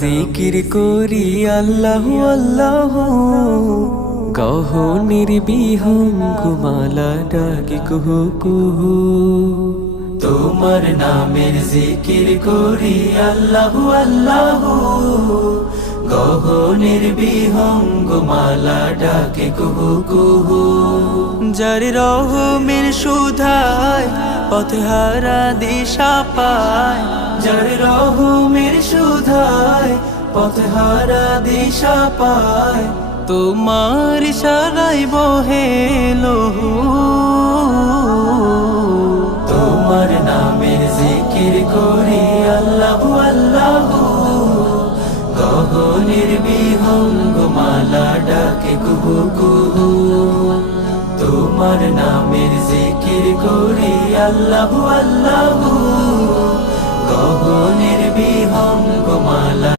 জিকির করি আল্লাহ আল্লাহ, গহনের বিহঙ্গমালা ডাকি কুহু কুহু। তোমার নামের জিকির করি আল্লাহ আল্লাহ, গহনের বিহঙ্গমালা ডাকে কুহু কুহু। যার রহমের সুধায় পথহারা দিশা পায়, যার রহমের সুধায় পথহারা দিশা পায়, তোমার ইশারায় বহে লহু। তোমার নামের জিকির করি আল্লাহ আল্লাহ, গগনের বিহঙ্গমালা ডাকে কুহু কুহু। তোমার নামের জিকির করি আল্লাহ আল্লাহ, গগনের বিহঙ্গমালা